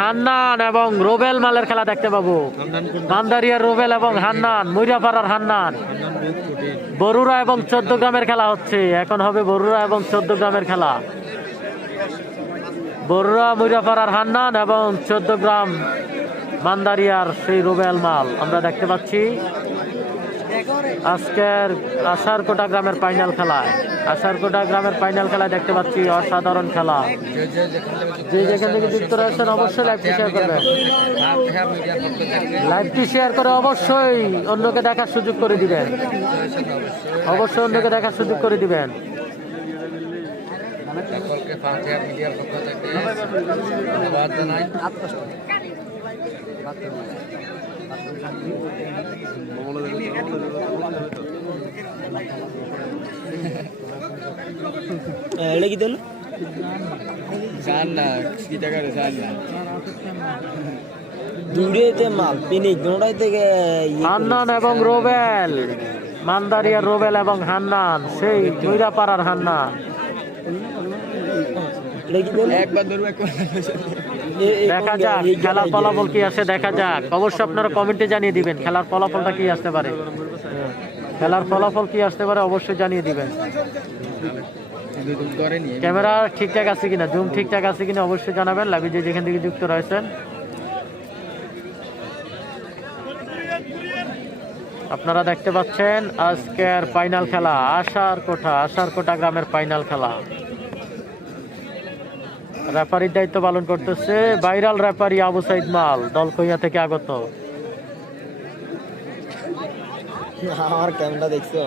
হান্নান এবং রোবেল মালের খেলা দেখতে পাবো। মান্দারিয়ার রোবেল এবং হান্নান, মুইরাপাড়ার হান্নান। বরুড়া এবং 14 গ্রামের খেলা হচ্ছে। এখন হবে বরুড়া এবং 14 গ্রামের খেলা। বরুড়া মুইরাপাড়ার হান্নান এবং 14 গ্রাম মান্দারিয়ার সেই রোবেল মাল আমরা দেখতে পাচ্ছি আজকের আশারকোটা গ্রামের ফাইনাল খেলায়। আশারকোটা গ্রামের ফাইনাল খেলায় দেখতে পাচ্ছি অসাধারণ খেলা। যে যেখান থেকে যুক্ত রয়েছেন অবশ্যই লাইভটি শেয়ার করবেন। লাইভটি শেয়ার করে অবশ্যই অন্যকে দেখার সুযোগ করে দিবেন। অবশ্যই অন্যকে দেখার সুযোগ করে দিবেন। এটা কি দিল দূরেতে মাল পিনিক দোড়াই থেকে হান্নান এবং রোবেল, মান্দারিয়ার রোবেল এবং হান্নান, সেই মুইরাপাড়ার হান্নান। দেখা যাক খেলার ফলাফল কি আসে, দেখা যাক। অবশ্যই আপনারা কমেন্টে জানিয়ে দিবেন খেলার ফলাফলটা কি আসতে পারে। খেলার ফলাফল কি আসতে পারে অবশ্যই জানিয়ে দিবেন। ক্যামেরা ঠিকঠাক আছে কিনা, জুম ঠিকঠাক আছে কিনা অবশ্যই জানাবেন। লাইভে যে যেখান থেকে যুক্ত রয়েছেন আপনারা দেখতে পাচ্ছেন আজকের ফাইনাল খেলা আশারকোটা গ্রামের ফাইনাল খেলা। রেফারির দায়িত্ব পালন করতেছে ভাইরাল রেফারি আবু সাইদ মাল, দলকইয়া থেকে আগত। আমার ক্যামেরা দেখছো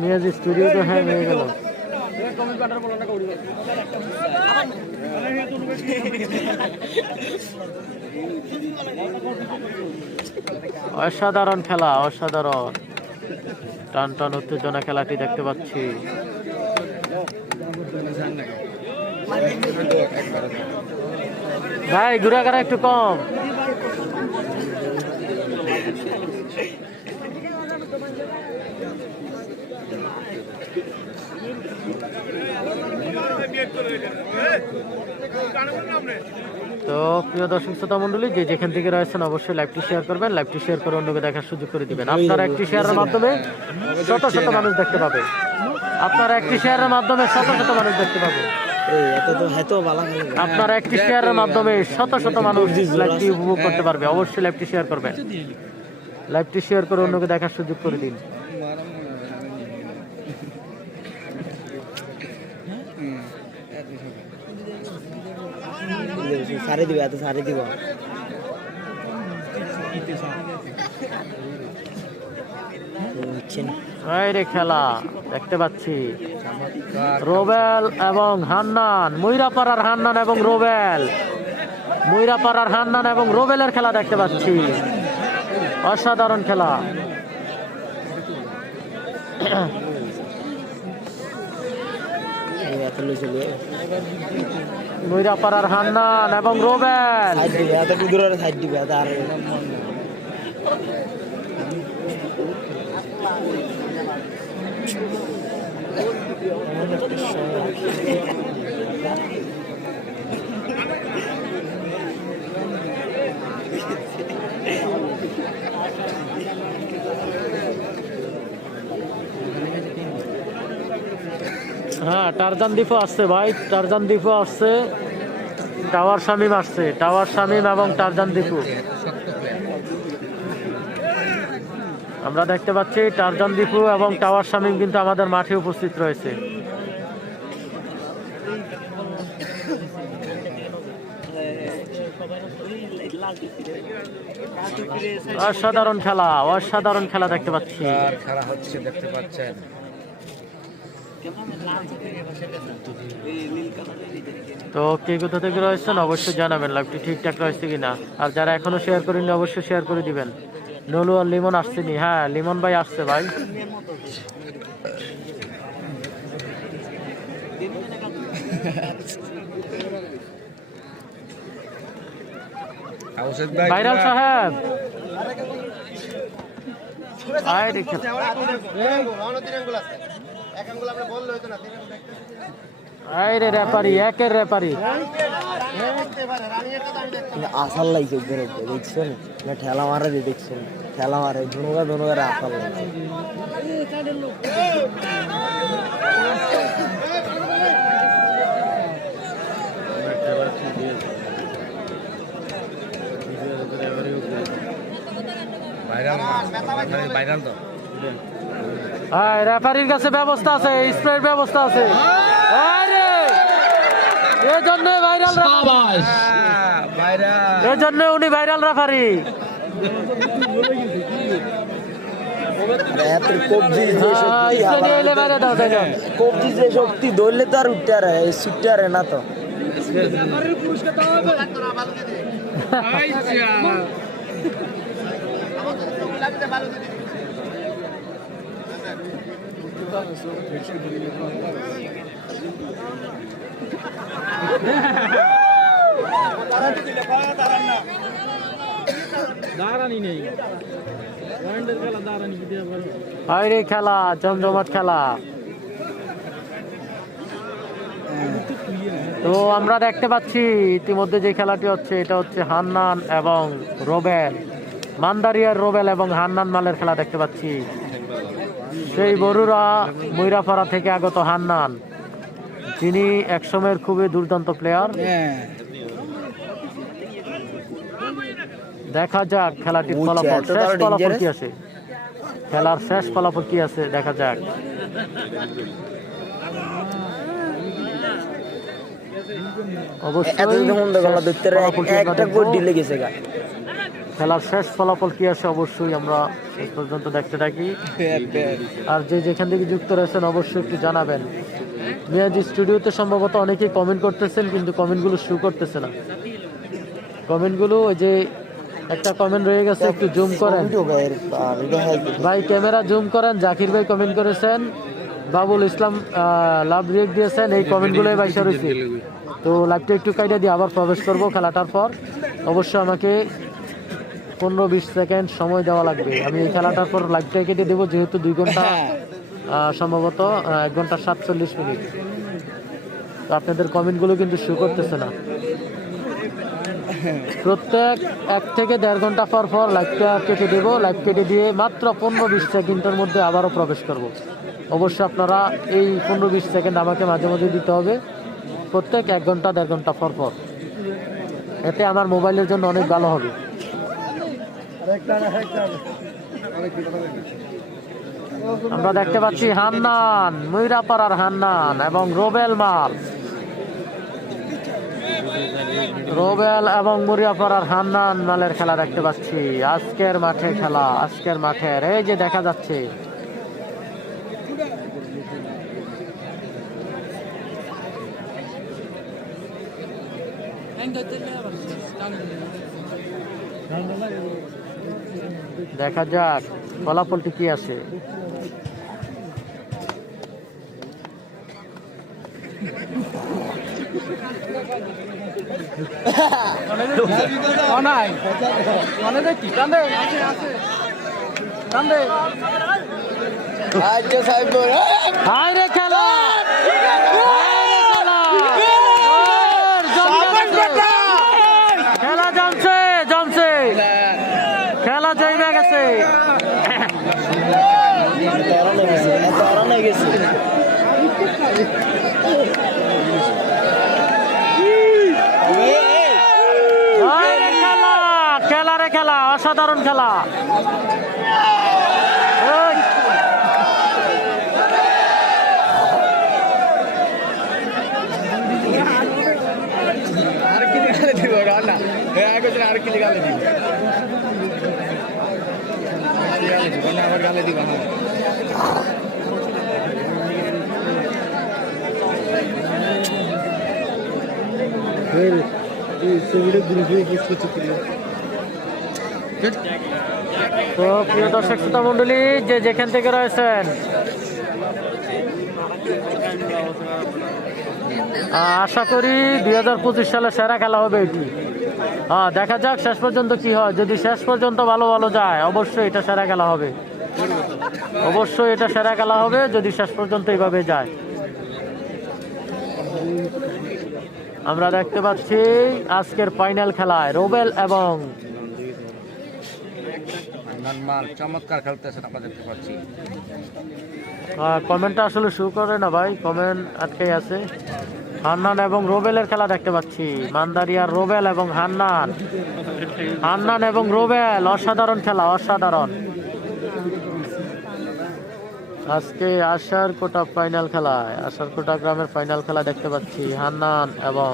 নিয়াজ স্টুডিও তো হ্যাঁ হয়ে গেল। অসাধারণ খেলা, অসাধারণ টান টান উত্তেজনা খেলাটি দেখতে পাচ্ছি। ভাই ঘুরাঘারা একটু কম। তো প্রিয় দর্শক শ্রোতা মন্ডলী, যে যেখান থেকে রয়েছেন অবশ্যই লাইভটি শেয়ার করবেন। লাইভটি শেয়ার করে অন্যকে দেখার সুযোগ করে দিবেন। আপনারা একটি শেয়ারের মাধ্যমে শত শত মানুষ দেখতে পাবে। আপনারা একটি শেয়ারের মাধ্যমে শত শত মানুষ দেখতে পাবে। আপনারা একটি শেয়ারের মাধ্যমে শত শত মানুষ লাইভটি উপভোগ করতে পারবে। অবশ্যই লাইভটি শেয়ার করবেন। লাইভটি শেয়ার করে অন্যকে দেখার সুযোগ করে দিন। সারি দিবে, এত সারি দিব। খেলা দেখতে পাচ্ছি রোবেল এবং হান্নান, মুইরাপাড়ার হান্নান এবং রোবেল, মুইরাপাড়ার হান্নান এবং রোবেলের খেলা দেখতে পাচ্ছি। অসাধারণ খেলা। মুইরাপাড়ার হান্নান এবং রোবেল। হ্যাঁ, টারজান দ্বীপও আসছে ভাই, টারজান দ্বীপও আসছে। টাওয়ার শামীম আসছে, টাওয়ার শামীম এবং টারজান দ্বীপু আমরা দেখতে পাচ্ছি। টারজান দ্বীপু এবং টাওয়ার শামীম কিন্তু আমাদের মাঠে উপস্থিত রয়েছে। অসাধারণ খেলা, অসাধারণ খেলা দেখতে পাচ্ছি। খেলা হচ্ছে দেখতে পাচ্ছেন। তো কে কোথা থেকে রয়েছেন অবশ্যই জানাবেন। লাইভটি ঠিকঠাক রয়েছে কিনা। আর যারা এখনো শেয়ার করেনি অবশ্যই শেয়ার করে দিবেন। নলু আর লিমন আসছেনি? হ্যাঁ, লিমন ভাই আসছে ভাই। ভাইরাল সাহেব আরে খেলা আরে রেফারি একের রেফারি আসার লাগছে উপরে দেখছো না ঠেলা মারে দেখছো ঠেলা মারে দুনুকা আসার লাগছে রেফারির কাছে ব্যবস্থা আছে, স্প্রের ব্যবস্থা আছে। আরে এই জন্য ভাইরাল, এই জন্য উনি ভাইরাল রেফারি। কবজি যে শক্তি ধরলে তো আর উঠতে আরে ছুটতে আরে না তো। আরে খেলা জমজমাট খেলা। তো আমরা দেখতে পাচ্ছি ইতিমধ্যে যে খেলাটি হচ্ছে এটা হচ্ছে হান্নান এবং রোবেল, মান্দারিয়ার রোবেল এবং হান্নান মালের খেলা দেখতে পাচ্ছি। সেই বরুড়া ময়রাপাড়া থেকে আগত হান্নান, যিনি একসময়ের খুবই দুর্দান্ত প্লেয়ার। দেখা যাক খেলাটির ফলাফল, শেষ ফলাফল কি আছে, খেলার শেষ ফলাফল কি আছে দেখা যাক। খেলার শেষ ফলাফল কি আছে অবশ্যই আমরা শেষ পর্যন্ত দেখতে থাকি। আর যে যেখান থেকে যুক্ত রয়েছেন অবশ্যই একটু জানাবেন। মিয়াজি স্টুডিওতে সম্ভবত অনেকেই কমেন্ট করতেছেন, কিন্তু কমেন্টগুলো শো করতেছে না। কমেন্টগুলো ওই যে একটা কমেন্ট রয়ে গেছে, একটু জুম করেন ভাই, ক্যামেরা জুম করেন। জাকির ভাই কমেন্ট করেছেন, বাবুল ইসলাম লাভ রিয়েক্ট দিয়েছেন, এই কমেন্টগুলোই বাইসা রয়েছে। তো লাইভটা একটু কাইটা দিয়ে আবার প্রবেশ করব খেলাটার পর। অবশ্যই আমাকে 15-20 সেকেন্ড সময় দেওয়া লাগবে। আমি এই খেলাটার পর লাইভটা কেটে দেবো, যেহেতু 2 ঘন্টা সম্ভবত 1 ঘন্টা 47 মিনিট। তো আপনাদের কমেন্টগুলো কিন্তু শো করতেছে না। প্রত্যেক 1 থেকে 1.5 ঘন্টা পর পর লাইভটা কেটে দেবো। লাইভ কেটে দিয়ে মাত্র 15-20 সেকেন্ডের মধ্যে আবারও প্রবেশ করব। অবশ্যই আপনারা এই 15-20 সেকেন্ড আমাকে মাঝে মাঝে দিতে হবে, প্রত্যেক 1 ঘন্টা 1.5 ঘন্টা পর পর। এতে আমার মোবাইলের জন্য অনেক ভালো হবে। আমরা দেখতে পাচ্ছি হান্নান, ময়রাপাড়ার হান্নান এবং রোবেল মাল, রোবেল এবং ময়রাপাড়ার হান্নান মালের খেলা দেখতে পাচ্ছি। আজকের মাঠে খেলা, আজকের মাঠের এই যে দেখা যাচ্ছে। দেখা যাক ফলাফলটি কি আছে। হায় রে খেলা, খেলা জমছে জমছে, খেলা জমে গেছে। খেলা রে খেলা, অসাধারণ খেলা। তো প্রিয় দর্শক শ্রোতা মন্ডলী, যে যেখান থেকে রয়েছেন আশা করি 2025 সালে সেরা খেলা হবে এটি। দেখা যাক শেষ পর্যন্ত কি হয়। যদি শেষ পর্যন্ত ভালো ভালো যায় অবশ্যই এটা সেরা খেলা হবে। অবশ্যই এটা সেরা খেলা হবে যদি শেষ পর্যন্ত এইভাবে যায়। আমরা দেখতে পাচ্ছি আজকের ফাইনাল খেলায় রোবেল এবং চমৎকার খেলতেছেন আমরা দেখতে পাচ্ছি। কমেন্টটা আসলে শো করে না ভাই, কমেন্ট আটকে আছে। হান্নান এবং রোবেলের খেলা দেখতে পাচ্ছি, মান্দারিয়ার রোবেল এবং হান্নান, হান্নান এবং রোবেল, অসাধারণ খেলা, অসাধারণ। আজকে আশার কোটা ফাইনাল খেলায়, আশার কোটা গ্রামের ফাইনাল খেলা দেখতে পাচ্ছি হান্নান এবং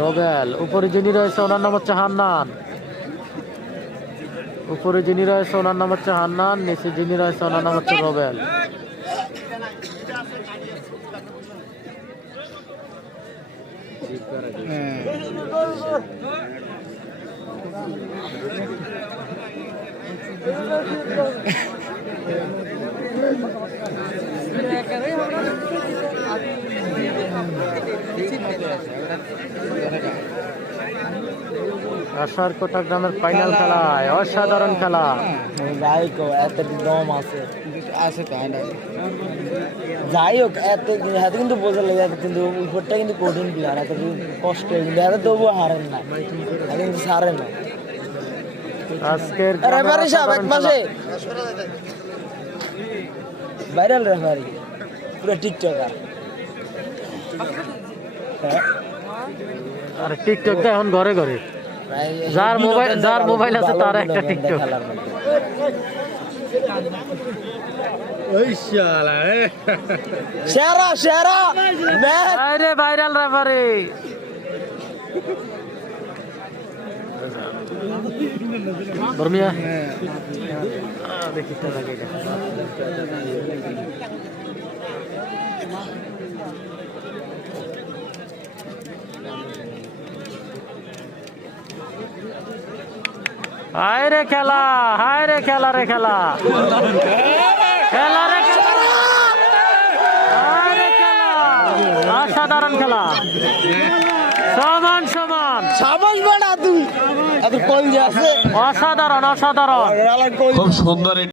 রোবেল। উপরে যিনি রয়েছে ওনার নাম হচ্ছে হান্নান, উপরে যিনি রয়েছে ওনার নাম হচ্ছে হান্নান, নিচে যিনি রয়েছে ওনার নাম হচ্ছে রোবেল। আশার কোটা গ্রামের ফাইনাল খেলায় অসাধারণ খেলা। যাই হোক এত দম আছে, আছে তো যাই হোক এত হাতে কিন্তু বোঝা লেগে যাচ্ছে, কিন্তু উপরটা কিন্তু কঠিন প্লেয়ার, এত কষ্ট কিন্তু হাতে তবুও হারেন না, হাতে কিন্তু সারে না। আজকের রেফারি সাহেব এক মাসে ভাইরাল রেফারি, পুরো টিকটকার। আর টিকটক তো এখন ঘরে ঘরে, যার মোবাইল আছে তার একটা টিকটক। সেরা সেরা আরে ভাইরাল রেফারি, বর্মিয়া দেখি তো লাগে। হায় রে খেলা, হায় রে খেলা, রে খেলা, খেলা রে খেলা, হায় রে খেলা, অসাধারণ খেলা, সমান সমান, সাবাস বেটা তুই এত কল যে আছে, অসাধারণ অসাধারণ। খুব সুন্দর।